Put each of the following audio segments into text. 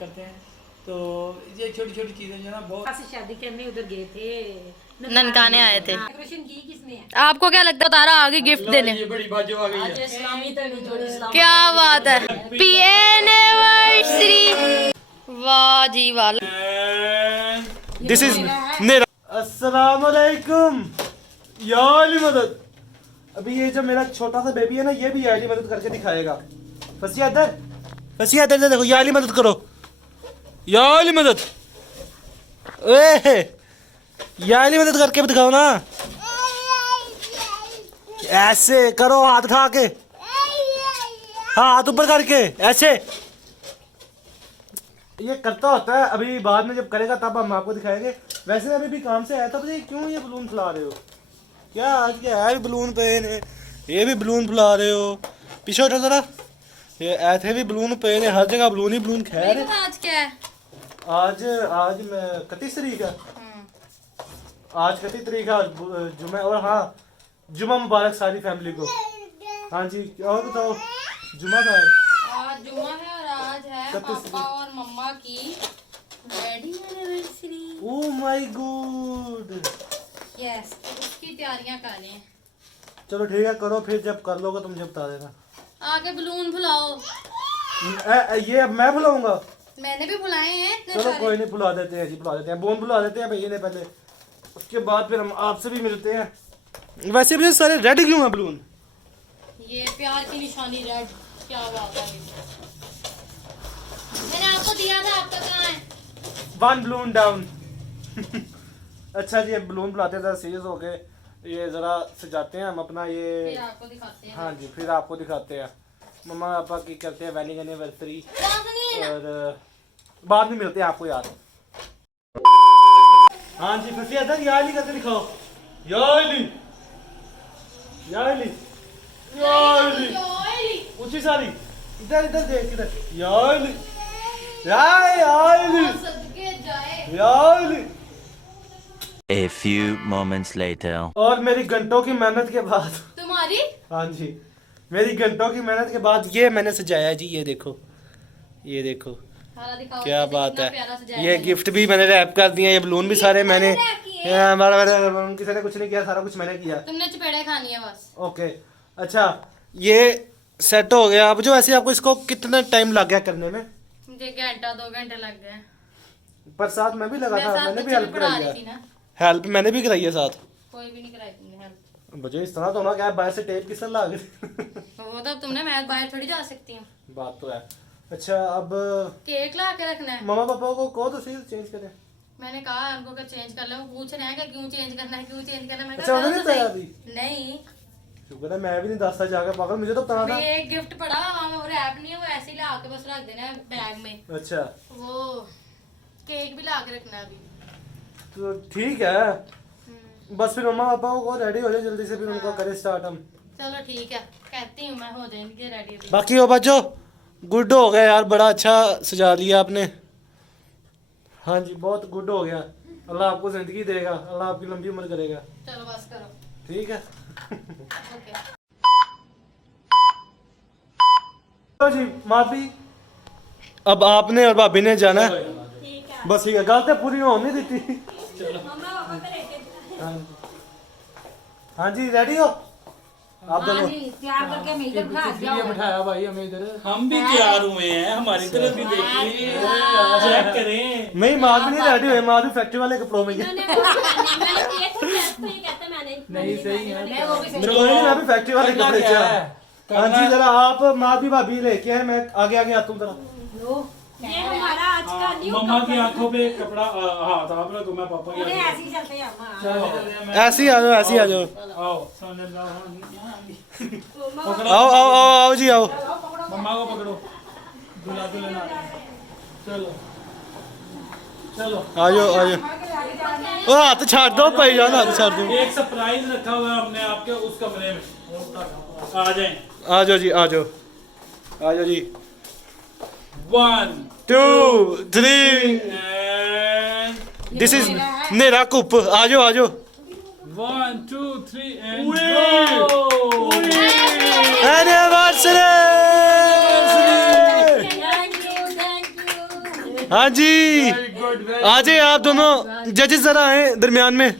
करते हैं। तो ये छोटी छोटी चीजें जो ना बहुत शादी करने उधर गए थे, ननकाने आए थे। डेकोरेशन की किसने है? आपको क्या लगता है तारा आगे गिफ्ट देने? ये बड़ी बाजू आ गई है। इस्लामी तो नहीं जोड़ी इस्लाम। क्या बात है, हैप्पी एनिवर्सरी। वाह जी वाह। दिस इज मेरा। अस्सलाम वालेकुम या अली मदद। अभी ये जो मेरा छोटा सा बेबी है ना, ये भी या अली मदद करके दिखाएगा। फसिया इधर, फसिया इधर देखो, या अली मदद करो, या अली मदद। ओए या अली मदद करके भी दिखाओ ना, ऐसे करो, हाथ उठा के, हाँ हाथ ऊपर करके ऐसे। ये करता होता है, अभी बाद में जब करेगा तब हम आपको दिखाएंगे। वैसे अभी भी काम से आया था, तो ये क्यों ये बलून फुला रहे हो? क्या आज क्या है, बलून पेन है, ये भी बलून फुला रहे हो। पीछे उठो जरा, ये ऐसे भी बलून पेन है, हर जगह बलून ही बलून। खैर आज क्या है? आज आज मैं 31 तारीख है, आज 31 तारीख है जुम्मे। और हाँ, जुम्मा मुबारक सारी फैमिली को। हाँ जी, और बताओ, जुम्मा था आज जुम्मा है और आज है पापा और मम्मा की wedding anniversary. Oh my God. Yes, उसकी तैयारियां कर रहे हैं। चलो ठीक है, करो फिर, जब कर लोगे तुम जब बता देना। आगे बलून फुलाओ। ये अब मैं बुलाऊंगा? मैंने भी बुलाए हैं इतने चलो सारे। कोई नहीं, बुला देते हैं जी, बुला देते हैं। बोन बुला देते हैं भैया ने पहले, उसके बाद फिर हम आपसे भी मिलते हैं। वैसे भी सारे रेड क्यों हैं बलून? ये प्यार की निशानी रेड। क्या बात है, मैंने आपको दिया था, आपका कहाँ है? One balloon down. अच्छा जी, अब बलून बुलाते हैं, जरा सीरियस हो गए, ये जरा सजाते हैं हम अपना ये। फिर आपको दिखाते हैं। हाँ जी, फिर आपको दिखाते हैं मम्मा पापा की करते हैं वेडिंग एनिवर्सरी, और बाद में मिलते हैं आपको यार। हाँ जी, फंसी इधर, या अली करके दिखाओ, या अली, या अली, या अली, ऊंची सारी, इधर इधर देख, इधर, या अली, या अली, सदके जाए। या Ali. A few moments later. और मेरी घंटों की मेहनत के बाद, तुम्हारी? हाँ जी, मेरी घंटों की मेहनत के बाद ये मैंने सजाया जी। ये देखो, ये देखो, क्या बात है। ये गिफ्ट भी मैंने रैप कर दिया, ये बलून भी सारे मैंने, किसी ने कुछ नहीं किया, सारा कुछ मैंने किया। तुमने चपेड़े खानी है बस। ओके, अच्छा, ये सेट हो गया। अब जो ऐसे आपको इसको कितना टाइम लग गया करने में? मुझे घंटा 2 घंटे लग गए। पर साथ मैं भी लगा था, मैंने भी हेल्प कराई है। ना, हेल्प मैंने भी कराई है साथ। कोई भी नहीं कराई तुमने हेल्प। मुझे इस तरह तो ना, क्या बाहर से टेप किस तरह लगा वो तो तुमने, मैं बाहर थोड़ी जा सकती हूँ। बात तो है। अच्छा, अब केक ला के रखना है। मम्मा पापा को कहो तो सही चेंज करें। मैंने कहा उनको कि चेंज कर लो, वो पूछ रहे हैं कि क्यों चेंज करना है, क्यों चेंज करना है। मैं अच्छा, उन्होंने कहा, बताया तो अभी? सही। नहीं, शुक्र है, मैं भी नहीं दसता जाकर पागल, मुझे तो पता था। एक गिफ्ट पड़ा वहाँ, रैप नहीं है, वो ऐसे ही ला के बस रख देना है बैग में। अच्छा, वो केक भी ला के रखना है अभी। तो ठीक है, बस फिर मम्मा पापा को रेडी हो जाए जल्दी से, फिर उनको करें स्टार्ट हम। चलो ठीक है, कहती हूँ मैं, हो जाएंगे रेडी अभी। बाकी हो बच्चों, गुड हो गया यार, बड़ा अच्छा सजा लिया आपने। हाँ जी, बहुत गुड हो गया। अल्लाह आपको जिंदगी देगा, अल्लाह आपकी लंबी उम्र करेगा। चलो बस करो। ठीक है। ओके। तो जी माफी, अब आपने और भाभी ने जाना है। बस ठीक है, गलती पूरी होने नहीं देती। हाँ जी, हाँ जी, रेडी हो आप दोनों? तैयार करके मैं इधर बिठा दिया। ये बिठाया भाई हमें इधर। हम भी तैयार हुए हैं, हमारी तरफ भी देखिए, चेक करें। नहीं, माल भी नहीं रेडी हुए, माल भी फैक्ट्री वाले कपड़ों में ही है। नहीं सही है। मेरे को नहीं, मैं भी फैक्ट्री वाले कपड़े से आया। हाँ जी, जरा आप माँ भी भाभी लेके आए, मैं आगे आगे आता हूँ जरा। ये हमारा आज का न्यू मम्मा की आंखों पे कपड़ा हाथ आप रखो, मैं पापा की ऐसे ही चलते हैं हम। चलो ऐसे ही आ जाओ, ऐसे ही आ जाओ। आओ सामने आओ आओ आओ आओ जी, आओ। मम्मा को पकड़ो, दुल्हा दुल्हन आ रहे हैं। चलो चलो, आ जाओ आ जाओ। ओ हाथ छाड़ दो भाई जान, हाथ छाड़ दो। एक सरप्राइज रखा हुआ है हमने आपके उस कमरे में, आ जाएं। आ जाओ जी, आ जाओ, आ जाओ जी। 1 2 3 and दिस इज मेरा कुप। आ जाओ आ जाओ। 1 2 3 and go। Anniversary. Thank you, thank you. हाँ जी वेरी गुड आ जाइए आप दोनों जजेस जरा आए दरमियान में।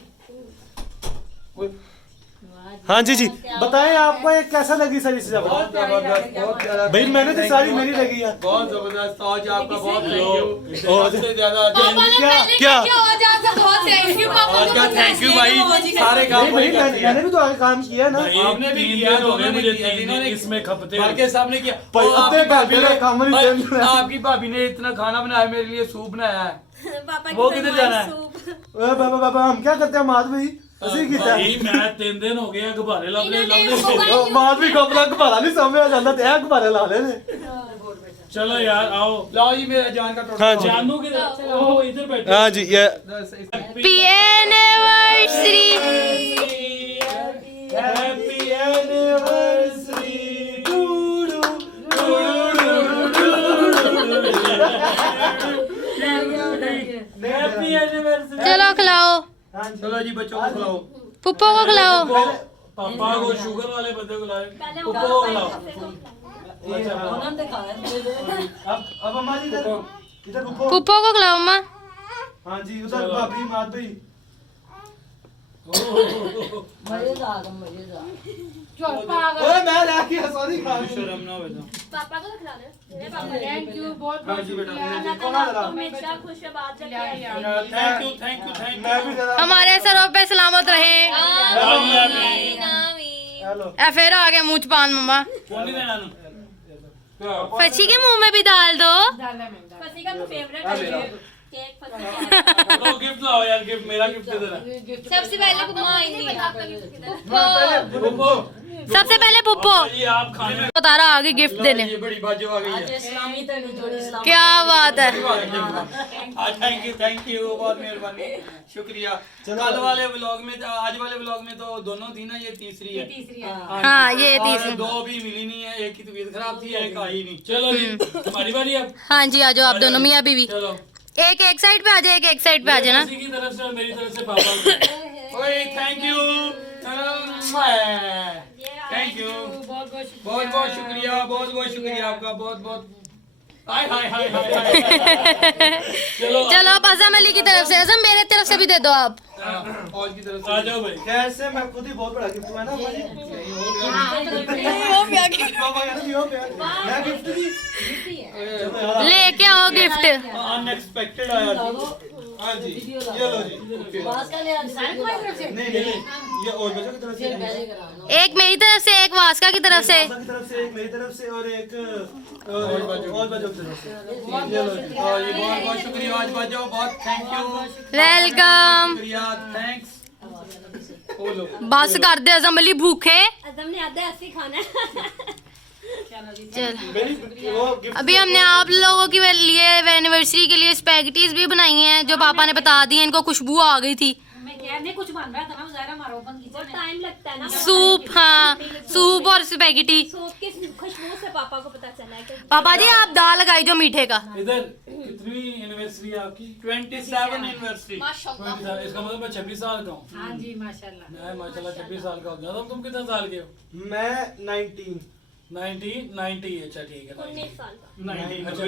हाँ जी जी बताएं आपको ये कैसा लगी सर इस बहुत जबरदस्त बहुत प्यारा भाई मैंने तो सारी मेरी लगी है। बहुत जबरदस्त आज आपका बहुत थैंक यू और- सबसे ज्यादा पापा ने क्या- पहले क्या? क्या हो जाता बहुत थैंक यू पापा आज का थैंक यू भाई सारे काम नहीं भाई वही करती है मैंने भी तो आगे काम किया ना। आपने भी किया दोनों ने किया जिन्होंने इसमें खपते बल्कि सबने किया पर वो आपकी अपने भाभी घर का काम नहीं ने करना है। आपकी भाभी ने इतना खाना बनाया मेरे लिए सूप बनाया है पापा वो किधर जाना है ओए बाबा बाबा हम क्या करते हैं माद भाई ਅਸੀਂ ਕੀਤਾ भाई मैं 3 दिन हो गए गुब्बारे लभदे ਉਹ ਮਾਦ ਵੀ ਕਪੜਾ ਘਬਾਰਾ ਨਹੀਂ ਸਮਝ ਆ ਜਾਂਦਾ ਤੇ ਇਹ ਘਬਾਰੇ ਲਾ ਲੈਣੇ। चलो यार आओ लाओ जी मेरा जान का टोटल हाँ जी। जानू के ओ इधर बैठो हाँ जी ये happy anniversary happy anniversary happy anniversary. चलो खिलाओ चलो जी बच्चों को खिलाओ पुप्पो को खिलाओ पापा को शुगर वाले बंदे को लाए पप्पो को खिलाओ। उन्होंने दिखाया अब अम्मा जी इधर इधर रुको। पुप्पो को खिलाओ अम्मा हाँ जी उधर भाभी माद भाई मजेदार ओए मैं लाके सॉरी खा शर्म ना हो बेटा पापा को तो खिला दे थैंक यू बहुत हाँ जी बेटा अल्लाह ताला आपको हमेशा खुश आबाद रखे थैंक यू मैं भी जरा हमारे सरों पे सलामत रहे हेलो ए फिर आ गया मुंह च पान मम्मा कौन नहीं देना फची के मुंह में भी डाल दो फसी का तो फेवरेट है केक फसी तो गिफ्ट लाओ यार गिफ्ट मेरा गिफ्ट इधर है सबसे पहले पुप्पो आएंगी आपका गिफ्ट किधर पप्पो सबसे पहले पुप्पो जी आप खाने में तारा आगे गिफ्ट देने ये बड़ी बाजू आ गई आज है इस्लामी तनी जोड़ी इस्लामी क्या बात है थैंक यू बहुत मेहरबानी शुक्रिया कल वाले व्लॉग में आज वाले व्लॉग में तो दोनों थी ना ये तीसरी है तीसरी है हाँ ये और तीसरी दो भी मिली नहीं है एक की तबीयत खराब थी एक आई नहीं चलो जी हमारी बारी अब हाँ जी आ जाओ आप दोनों मियाँ बीवी चलो एक एक साइड पे आ जाए एक साइड पे आ जाना किसी की तरफ से और मेरी तरफ से पापा को। ओए थैंक यू थैंक यू बहुत बहुत शुक्रिया आपका बहुत बहुत हाय हाय हाय हाय हाय चलो अब अजम अली की तरफ से अजम मेरे तरफ से भी दे दो आप और की तरफ आ से जाओ भाई खैर से मैं खुद ही बहुत बड़ा गिफ्ट हुआ ना अम्मा जी। पापा कहते थे, "यो प्यार, मैं गिफ्ट दी लेके आओ गिफ्ट अनएक्सपेक्टेड आया हाँ जी ये लो जी बास का ले नहीं ये और बच्चों की तरफ से एक मेरी तरफ से एक वास्का की तरफ से पापा की तरफ से एक मेरी तरफ से और एक और बच्चों की तरफ से ये लो जी और ये बहुत बहुत शुक्रिया आज बाजो बहुत थैंक यू वेलकम शुक्रिया थैंक्स बोलो बस कर दे अजम अली भूखे अदम ने आधा ऐसे खाना है चल मेरी वो गिफ्ट अभी हमने आप लोगों के लिए एनिवर्सरी के लिए स्पैगेटीज भी बनाई हैं जो पापा ने बता दी हैं इनको खुशबू आ गई थी मैं क्या नहीं कुछ बन रहा था ना ज़रा हमारा ओपन और किचन है टाइम लगता है ना सूप हाँ सूप और स्पैगेटी सूप की खुशबू से पापा को पता चला है कि पापा जी आप दाल लगाई जो मीठे का इधर कितनी एनिवर्सरी है आपकी 27 एनिवर्सरी 20 साल इसका मतलब मैं 26 साल का हूँ हाँ जी माशाल्लाह मैं माशाल्लाह 26 साल का हो गया तुम कितने साल के हो मैं 19 90 अच्छा ठीक है 19 साल का नहीं अच्छा,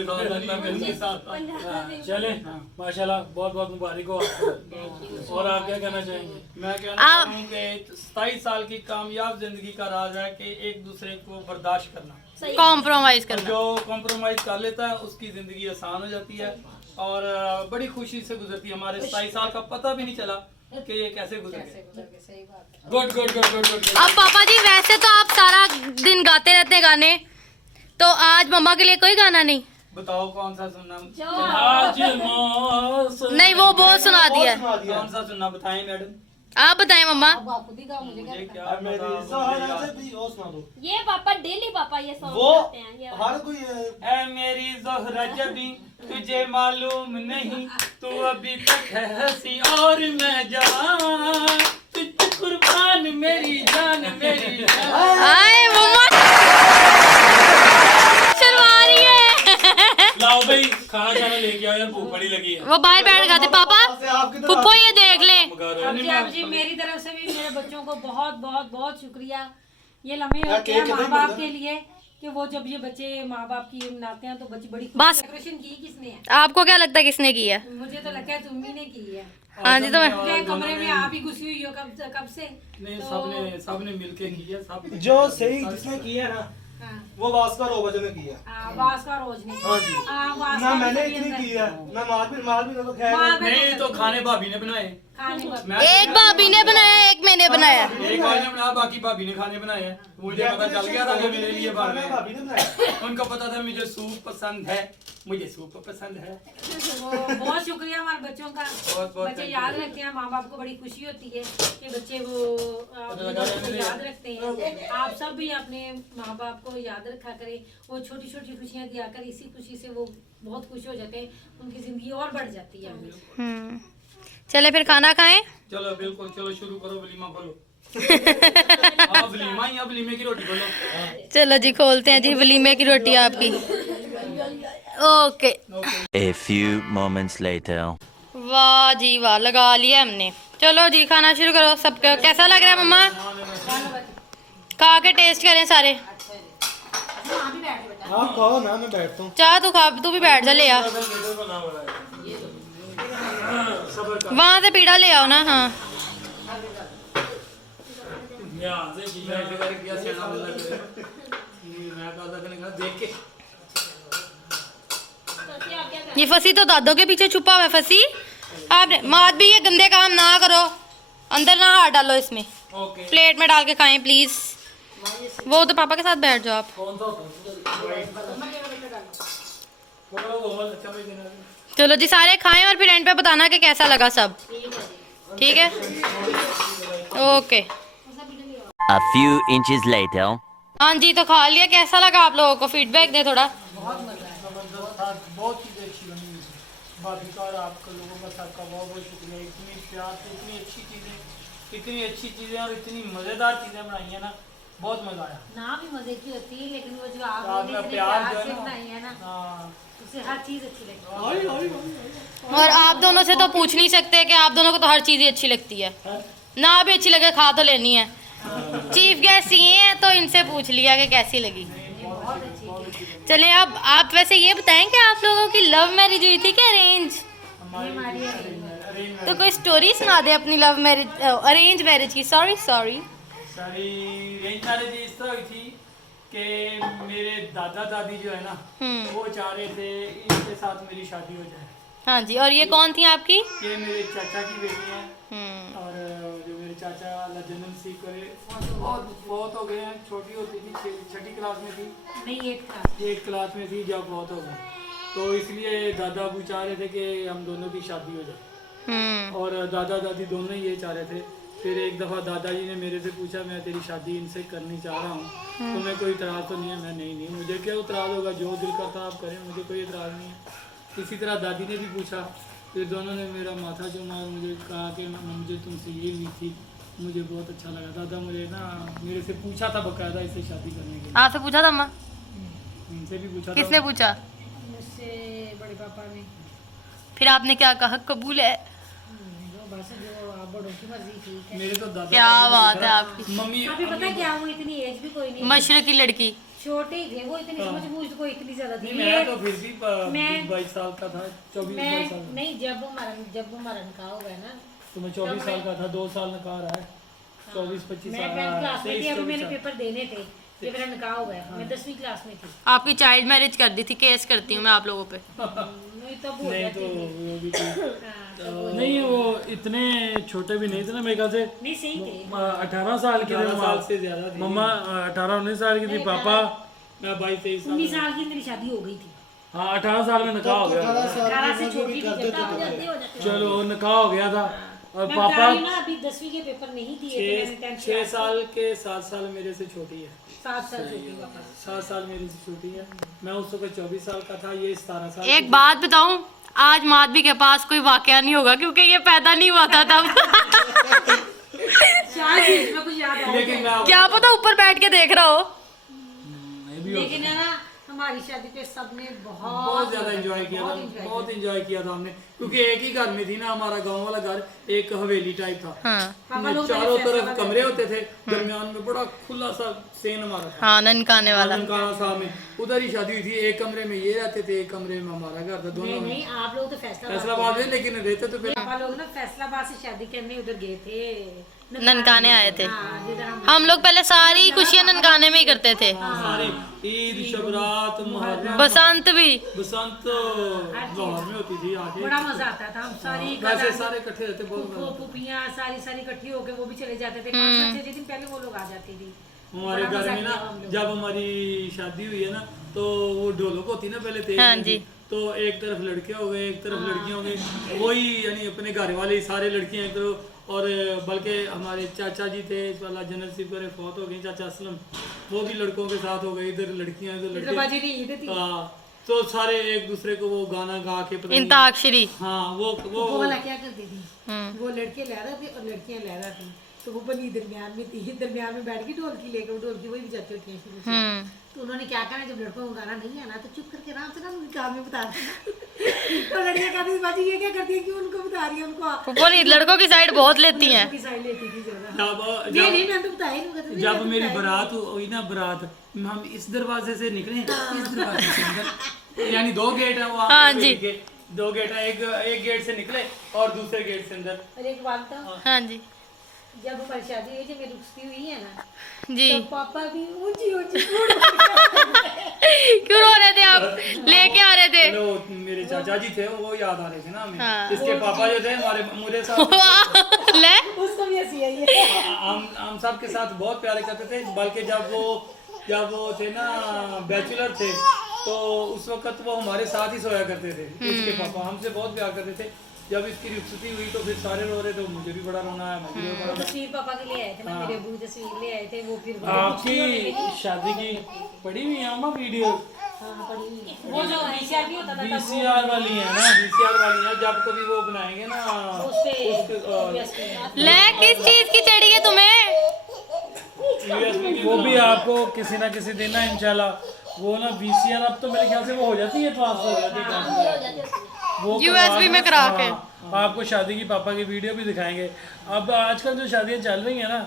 चले माशाल्लाह बहुत बहुत मुबारक हो आपको और आप क्या कहना चाहेंगे मैं कहना चाहूँ कि 27 साल की कामयाब जिंदगी का राज है कि एक दूसरे को बर्दाश्त करना सही कॉम्प्रोमाइज और करना जो कॉम्प्रोमाइज कर लेता है उसकी जिंदगी आसान हो जाती है और बड़ी खुशी से गुजरती है हमारे 27 साल का पता भी नहीं चला कि ये कैसे गुजर गए good good good good good अब पापा जी वैसे तो आप सारा दिन गाते रहते हैं गाने तो आज मम्मा के लिए कोई गाना नहीं बताओ कौन सा सुनना आज मौसम नहीं वो बहुत सुना दिया है। सुना दिया कौन सा सुनना बताएं मैडम आप बताएं मम्मा अब आप खुद ही का मुझे मुझे क्या अब मेरी पता, सहारा मुझे से याद- भी और सुना दो ये पापा डेली पापा ये सॉन्ग वो गाते हैं ये हर कोई ऐ मेरी ज़ोहरा जबी तुझे मालूम नहीं तू अभी तक है हंसी और मैं जवान तुझ पे कुर्बान मेरी जान मेरी जान। आए मम्मा शर्मा रही है लाओ भाई खाना खाना लेके आओ यार भूख बड़ी लगी है वो बाहर बैठ गए थे पापा आपकी तरफ पुप्पो ये देख ले मगा दो। अब जी मेरी तरफ से भी मेरे बच्चों को बहुत बहुत बहुत शुक्रिया ये लम्हे हाँ, होते हैं केक माँ नहीं बाप मिलता। के लिए कि वो जब ये बच्चे माँ बाप की मनाते हैं तो बच्चे बड़ी बस। डेकोरेशन की किसने है? आपको क्या लगता है किसने की है? मुझे तो लगता है तुम्ही ने की है। हाँ जी, तो क्या कमरे में आप ही घुसी हुई हो कब से? नहीं, तो- सबने मिलके की है, सब जो सही जिसने किया ना हाँ। वो वास्का रोबोट ने किया। वास का रोज ने। हाँ जी। वास ना का मैंने भी इतनी अंदर। की है ना मार भी तो खैर मार भी- नहीं तो खाने भाभी ने बनाए, खाने को। मैं एक भाभी ने बनाया, एक मैंने बनाया। एक भाई ने बनाया, बाकी भाभी ने खाने बनाए हैं। मुझे पता चल गया था कि मेरे लिए बन रहे हैं। भाभी ने बनाया। उनको पता था मुझे सूप पसंद है, मुझे सूप पसंद है। बहुत शुक्रिया हमारे बच्चों का। बहुत बच्चे thank याद you। रखते हैं, माँ बाप को बड़ी खुशी होती है कि बच्चे वो अपने बच्चों को याद रखते हैं। आप सब भी अपने माँ बाप को याद रखा करें। वो छोटी छोटी खुशियाँ दिया कर, इसी खुशी से वो बहुत खुश हो जाते हैं, उनकी जिंदगी और बढ़ जाती है। चले फिर खाना खाएं। चलो बिल्कुल, चलो शुरू करो, वलीमा खोलो। हाँ, वलीमा ही, अब वलीमे की रोटी खोलो। चलो जी, खोलते हैं जी वलीमे की रोटी आपकी। Okay. A few moments later. वाह जी वाह, लगा लिया हमने। चलो जी, खाना शुरू करो। सबका कैसा लग रहा है मम्मा? खा के टेस्ट करें सारे। आप खाओ ना, मैं बैठता हूँ। चाह तू खा, तू भी बैठ जा, ले आ वहां से पीड़ा ले आओ ना। हाँ यहाँ से शीशा ऐसे करके किया, सेना बंदा करे। मैं कहा था कि देख के ये फसी तो दादों के पीछे छुपा हुआ है। फसी, आपने मात भी, ये गंदे काम ना करो, अंदर ना हाथ डालो इसमें। ओके। प्लेट में डाल के खाएं प्लीज। वो तो पापा के साथ बैठ जाओ आप। कौन सा बोलो, वो अच्छा भाई देना। चलो जी, सारे खाएं और फिर एंड पे बताना कि कैसा लगा सब। ठीक है, okay. A few inches later. हाँ जी, तो खा लिया। कैसा लगा आप लोगों को? फीडबैक दे थोड़ा। बहुत चीज़ें अच्छी बनी हुई थी। भाभी का और आपका लोगों का सबका बहुत बहुत शुक्रिया। इतनी प्यार से इतनी अच्छी चीज़ें और इतनी मज़ेदार चीज़ें बनाई हैं ना, बहुत मज़ा आया। ना भी मजे की होती है, लेकिन वो जो आप आपका लोगों ने इतने प्यार प्यार जो है से ना, बनाई है ना, हाँ। उससे हर चीज अच्छी लगती है। और आप दोनों से तो पूछ नहीं सकते कि आप दोनों को तो हर चीज़ ही अच्छी लगती है। ना भी अच्छी लगे, खा तो लेनी है। चीफ गेस्ट ये हैं तो इनसे पूछ लिया कि कैसी लगी। चले, अब आप वैसे ये बताएं कि आप लोगों की लव मैरिज हुई थी कि अरेंज? तो कोई स्टोरी सुना दे अपनी लव मैरिज, अरेंज मैरिज की। सॉरी सारी रेंज मैरिज इस तरह हुई थी कि मेरे दादा दादी जो है ना, वो चाह रहे थे इनके साथ मेरी शादी हो जाए। हाँ जी, और ये कौन थी आपकी? ये मेरे चाचा की बेटी है। और जो मेरे चाचा अल्लाह जन्नत नसीब करे, बहुत हो गए हैं। छोटी होती थी, छठी क्लास में थी, नहीं, एक क्लास में थी जब बहुत हो गए। तो इसलिए दादा अबू चाह रहे थे कि हम दोनों की शादी हो जाए, और दादा दादी दोनों ही ये चाह रहे थे। फिर एक दफ़ा दादाजी ने मेरे से पूछा, मैं तेरी शादी इनसे करनी चाह रहा हूँ, तुम्हें कोई इतराज़ तो नहीं है? मैं नहीं, मुझे क्या इतराज़ होगा, जो दिल करता आप करें, मुझे कोई इतराज़ नहीं है। इसी तरह दादी ने भी पूछा। फिर दोनों ने मेरा माथा चूमा और मुझे कहा कि मुझे तुमसे ये उम्मीद थी। मुझे बहुत अच्छा लगा। दादा मुझे ना, मेरे से पूछा था बकायदा इससे शादी करने के लिए। आपसे पूछा था अम्मा? इनसे भी पूछा था। किसने पूछा? मुझसे बड़े पापा ने। फिर आपने क्या कहा? कबूल है। बस जो आप बड़ों की मर्जी, ठीक है। मेरे तो दादा, क्या बात है आपकी। मम्मी अभी पता है क्या, वो इतनी एज भी कोई नहीं, मशरक की लड़की। छोटे ही थे वो, इतनी समझ बूझ तो कोई इतनी ज्यादा थी। नहीं, मैं तो फिर भी मैं- 22 साल का था, 24-22 साल का। नहीं, जब हमारा निकाह हो गया ना, तो मैं 24 साल का था, 2 साल निकाह रहा है। 24-25 मैं साल 10th क्लास में थी। अभी 23-24 मेरे साल। पेपर देने थे, ये मेरा निकाह हो गया। मैं 10वीं क्लास में थी। आपकी चाइल्ड मैरिज कर दी थी। केस करती हूँ मैं आप लोगों पे। नहीं, तब हो नहीं जाती तो थी। वो भी थी। हाँ, तब हो नहीं, वो इतने छोटे भी नहीं थे ना, मेरे ख्याल से नहीं, सही थे। 18 साल की 18 साल से ज्यादा थी। मम्मा 18-19 साल की थी, पापा मैं 22-23 साल 19 साल की मेरी शादी हो गई थी। हाँ, 18 साल में निकाह हो गया। 18 से छोटी थी, बेटा हो जाते। चलो, निकाह हो गया था। और मैं पापा बता रही हूँ ना, अभी 10वीं के पेपर नहीं दिए थे मैंने, 10th 6 क्लास साल के 7 साल मेरे से छोटी है। 7 साल छोटी पापा। 7 साल मेरे से छोटी है। मैं उस वक्त 24 साल का था, ये 17 साल एक बात बताऊं, आज माधवी के पास कोई वाकया नहीं होगा क्योंकि ये पैदा नहीं हुआ था तब। शायद इसमें कुछ याद आया। लेकिन मैं क्या पता ऊपर बैठ के देख रहा हो। लेकिन है ना, हमारी शादी पे सबने बहुत ज्यादा एंजॉय किया था, बहुत एंजॉय किया था हमने, क्योंकि एक ही घर में थी ना, हमारा गांव वाला घर एक हवेली टाइप था। हाँ चारों तरफ कमरे होते थे, दरमियान में बड़ा खुला सा सेन हमारा था, हाँ ननकाने वाला। ननकाना साहब में, उधर ही शादी हुई थी। एक कमरे में ये रहते थे, एक कमरे में हमारा घर था, दोनों में। नहीं आप लोग तो फैसलाबाद में, लेकिन रहते तो पहले पापा लोग ना फैसलाबाद से शादी करने उधर गए थे, ननकाने आए थे। हाँ, जिधर हम लोग पहले सारी खुशियां ननकाने में ही करते थे। सारे ईद, शबरात, मुहर्रम, बसंत भी। बसंत लाहौर में होती थी आके। बड़ा मजा आता था। हम सारी वैसे सारे इकट्ठे रहते, बहुत फूफो फूफियाँ सारी इकट्ठी होके वो भी चले जाते थे। 5-6 दिन पहले वो लोग आ जाती थी। हमारे घर में ना, जब हमारी शादी हुई है ना, तो वो ढोलक होती ना पहले तेज हाँ में जी। थी, तो एक तरफ लड़के हो गए, एक तरफ लड़कियां हो गई, वही यानी अपने घर वाले सारे लड़कियां एक तरफ, और बल्कि हमारे चाचा जी थे वाला जन्नत सिप करे फौत हो गए, चाचा असलम, वो भी लड़कों के साथ हो गए, इधर लड़कियां इधर लड़के। हाँ, तो सारे एक दूसरे को वो गाना गा के पता नहीं- इंताक्षरी। हाँ वो वाला क्या करती थी, वो लड़के लह रहे थे और लड़कियां लह रहा थी, तो वो बनी दरमियान में थी, दरमियान में बैठ के ढोलकी लेकर, ढोलकी वही बजाती होती है शुरू से। तो उन्होंने क्या करना, जब लड़कों को गाना नहीं आना तो चुप करके आराम से ना उनके काम में बता देना। तो लड़कियां कहती थी बाजी ये क्या करती है, क्यों उनको बता रही है, उनको वो नहीं, लड़कों की साइड बहुत लेती हैं। की साइड लेती थी ज्यादा। जब ये नहीं, मैं तो बताया ही नहीं, कहती थी, जब मेरी बारात हुई ना, बारात हम इस दरवाजे से निकले, इस दरवाजे से अंदर, यानी 2 गेट है वहाँ हाँ पे जी। के, 2 गेट है, एक गेट से निकले और दूसरे गेट से अंदर। और एक बात था, हाँ जी जब हमारी शादी हुई, जब मेरी रुखसती हुई है ना, जी। तो पापा भी ऊंची क्यों रो रहे थे आप? लेके आ रहे थे। चलो मेरे चाचा जी थे, वो याद आ रहे थे ना हमें। हाँ। इसके पापा जो थे हमारे मेरे साथ, ले उसको भी ऐसी आई है। हम सब के साथ बहुत प्यारे करते थे, बल्कि जब वो थे ना बैचलर थे, तो उस वक्त वो हमारे साथ ही सोया करते थे। इसके पापा हमसे बहुत प्यार करते थे। जब इसकी रुखसती हुई तो फिर सारे रो रहे थे, मुझे भी बड़ा रोना आया, मुझे भी बड़ा। तस्वीर पापा के लिए आए थे ना, मेरे अबू तस्वीर ले आए थे, वो फिर आपकी शादी की पड़ी हुई है अम्मा वीडियो? हाँ, पड़ी हुई है। वो जो VCR भी होता था तब, VCR वाली है ना, VCR वाली है। जब कभी वो बनाएंगे ना उसपे ले, किस चीज की चढ़ी है तुम्हें? USB की, वो भी आपको किसी ना किसी दिन ना इंशाल्लाह वो ना VCR, अब तो मेरे ख्याल से वो हो जाती है, ट्रांसफर हो जाती है वो USB में करा के। आपको शादी की पापा की वीडियो भी दिखाएंगे। अब आजकल जो शादियां चल रही हैं ना,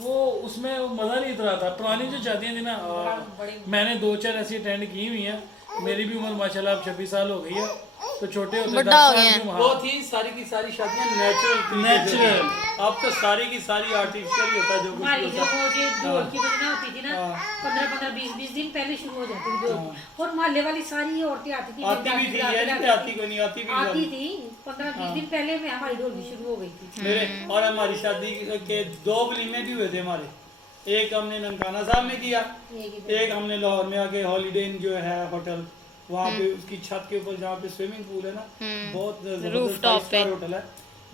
वो उसमें मज़ा नहीं इतना आता। पुरानी जो शादियां थी ना, मैंने 2-4 ऐसी अटेंड की हुई हैं। मेरी भी उम्र माशाल्लाह अब 26 साल हो गई है, तो छोटे होते बड़ा हो गए हैं। वो थी सारी की सारी शादियां नेचुरल। अब तो सारी की सारी आर्टिफिशियल ही होता है, जो कुछ हमारी भी जो होता है। वो जो ढोल की बजना होती थी ना, 15-15, 20-20 दिन पहले शुरू हो जाती थी ढोल की। और मोहल्ले वाली सारी औरतें आती थी, आती भी थी, ये नहीं आती कोई नहीं आती भी आती थी। थी 15-20 दिन पहले में हमारी ढोल की शुरू हो गई थी। मेरे और हमारी शादी के 2 वलीमे भी हुए थे हमारे। एक हमने ननकाना साहब में किया, एक हमने लाहौर में आके हॉलीडे इन जो है होटल, वहाँ पे उसकी छत के ऊपर जहाँ पे स्विमिंग पूल है ना, बहुत जबरदस्त 5 स्टार होटल है,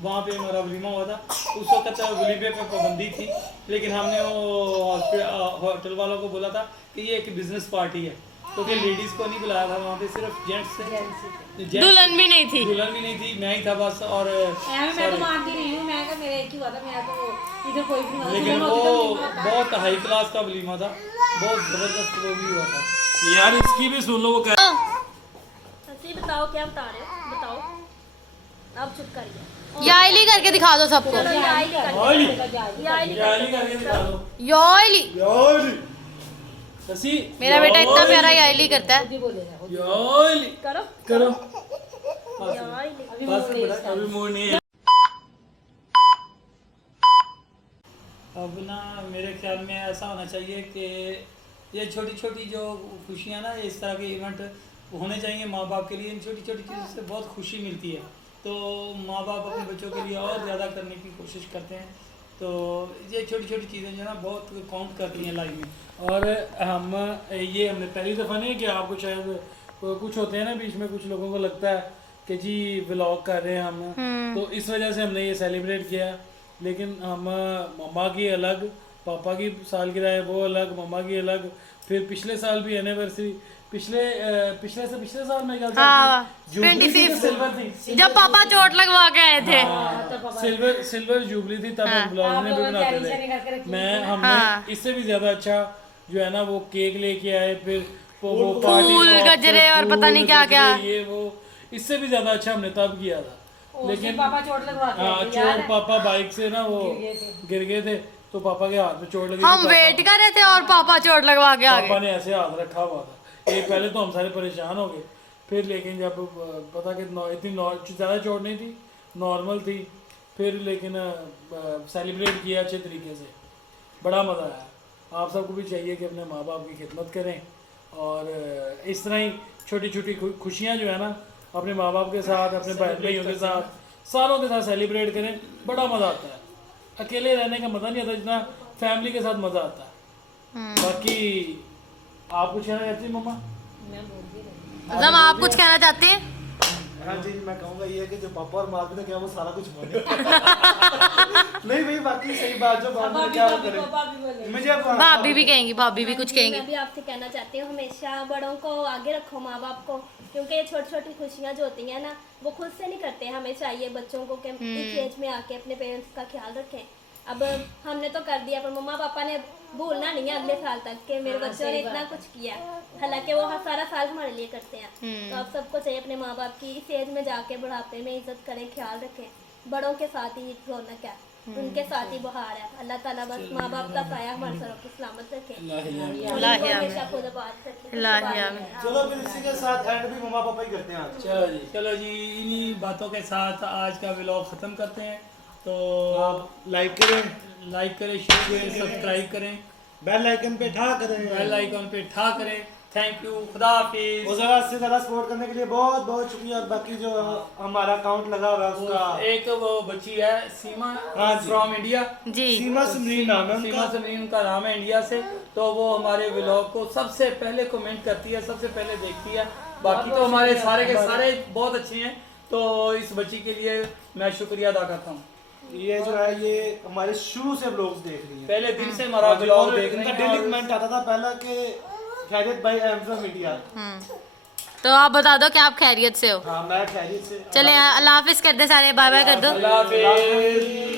वहाँ पे हमारा वलीमा हुआ था। उस वक्त वलीमे पे पाबंदी थी, लेकिन हमने वो होटल वालों को बोला था कि ये एक बिजनेस पार्टी है, तो कि लेडीज को नहीं बुलाया था वहाँ पे, सिर्फ जेंट्स थे। दुल्हन भी नहीं थी। दुल्हन भी नहीं थी, मैं ही था बस। और मैं तो मानती नहीं हूँ, मैं मेरा एक ही हुआ था, मेरा तो इधर कोई भी नहीं हुआ। लेकिन दुल्हन वो होती तो नहीं हुआ था। बहुत हाई क्लास का वलीमा था, बहुत जबरदस्त वो भी हुआ था। यार इसकी भी सुन लो, वो कह सच्ची बताओ, क्या बता रहे हो, बताओ। अब चुप करिए। याइली करके दिखा दो सबको। चलो ये आइली करके दिखा दो। याइली। ससी मेरा बेटा इतना प्यारा याइली करता है। खुद ही बोलेगा, खुद ही। योली करो करो। ये आइली। अभी बस बोल रही है। अभी मूड नहीं है। अब ना मेरे ख्याल में ऐसा होना चाहिए कि ये छोटी छोटी जो खुशियाँ ना, इस तरह के इवेंट होने चाहिए माँ बाप के लिए। इन छोटी छोटी चीज़ों से बहुत खुशी मिलती है, तो माँ बाप अपने बच्चों के लिए और ज़्यादा करने की कोशिश करते हैं। तो ये छोटी छोटी चीज़ें जो ना बहुत काउंट करती हैं लाइफ में। और हमने पहली दफ़ा नहीं कि आपको शायद कुछ होते हैं ना बीच में, कुछ लोगों को लगता है कि जी व्लॉग कर रहे हैं हम, तो इस वजह से हमने ये सेलिब्रेट किया। लेकिन हम मम्मा की अलग, पापा की सालगिरह है वो अलग, मम्मा की अलग, फिर पिछले साल भी एनिवर्सरी, पिछले साल में क्या हाँ, जुबली थी, 25th सिल्वर थी, जब पापा चोट लगवा के आए थे। सिल्वर जुबली थी, तब हम ब्लॉग में भी बनाते थे। हमने इससे भी ज्यादा अच्छा जो है ना वो केक लेके आए, फिर वो फूल, पार्टी गजरे और पता नहीं क्या क्या। ये वो इससे भी ज्यादा अच्छा हमने तब किया था। लेकिन पापा चोट लगवा के हाँ आए थे, याद चोट है? पापा बाइक से ना वो गिर गए थे तो पापा के हाथ में चोट लगी हम थी। वेट कर रहे थे और पापा चोट लगवा के आ पापा गए। ने ऐसे हाथ रखा हुआ था। ये पहले तो हम सारे परेशान हो गए, फिर लेकिन जब पता कि इतनी ज़्यादा चोट नहीं थी, नॉर्मल थी, फिर लेकिन सेलिब्रेट किया अच्छे तरीके से, बड़ा मज़ा आया। आप सबको भी चाहिए कि अपने माँ बाप की खिदमत करें और इस तरह ही छोटी छोटी खुशियाँ जो है ना अपने माँ बाप के साथ, अपने भाई भाइयों के साथ, सारों के साथ सेलिब्रेट करें, बड़ा मज़ा आता है। अकेले रहने का मज़ा नहीं आता जितना फैमिली के साथ मज़ा आता है। बाकी आप कुछ कहना चाहती हैं मम्मा? अज़म आप कुछ कहना चाहते हैं? हाँ जी, मैं कहूँगा ये है कि जो पापा और माँ ने क्या वो सारा कुछ बोले। नहीं भाई, बाकी सही बात, जो बात में क्या करें, मुझे भाभी भी कहेंगी, भाभी भी कुछ कहेंगी। मैं भी आपसे कहना चाहती हूँ हमेशा बड़ों को आगे रखो, माँ बाप को, क्योंकि ये छोटी छोटी खुशियाँ जो होती हैं ना वो खुद से नहीं करते। हमें चाहिए बच्चों को कि इस एज में आके अपने पेरेंट्स का ख्याल रखें। अब हमने तो कर दिया पर मम्मा पापा ने भूलना नहीं है अगले साल तक कि मेरे बच्चों ने इतना कुछ किया, हालांकि वो सारा साल हमारे लिए करते हैं। तो आप सबको चाहिए अपने माँ बाप की इस एज में जाके बुढ़ापे में इज्जत करें, ख्याल रखें। बड़ों के साथ ही रौनक है, उनके साथ ही बहार है। अल्लाह ताला बस माँ बाप का साया हमारे सरों की सलामत रखे, हमेशा खुद बात रखे। चलो फिर इसी के साथ एंड भी मम्मा पापा ही करते हैं आज। चलो जी, इन्हीं बातों के साथ आज का व्लॉग ख़त्म करते हैं। तो आप लाइक करें, शेयर करें, सब्सक्राइब करें, बेल आइकन पे ठा करें, बेल आइकन पे ठा करें। थैंक यू, खुदा हाफिज। और ज़्यादा से ज़्यादा सपोर्ट करने के लिए बहुत बहुत शुक्रिया। और बाकी जो हमारा अकाउंट लगा हुआ है उसका एक वो बच्ची है सीमा हाँ जी। फ्रॉम इंडिया, जी सीमा सुमरीन नाम है सीमा उनका। समीन का नाम है, इंडिया से। तो वो हमारे व्लॉग को सबसे पहले कमेंट करती है, सबसे पहले देखती है। बाकी तो हमारे सारे के सारे बहुत अच्छे हैं। तो इस बच्ची के लिए मैं शुक्रिया अदा करता हूँ। ये जो है ये हमारे शुरू से व्लॉग्स देख रही है, पहले दिन से हमारा व्लॉग और देख रहे इनका हैं डेली और कमेंट आता था पहला कि खैरियत भाई, आई एम फ्रॉम इंडिया। तो आप बता दो कि आप खैरियत से हो। हाँ, मैं खैरियत से। चले अल्लाह हाफिज कर दे सारे, बाय बाय कर दो। अल्लाह हाफिज।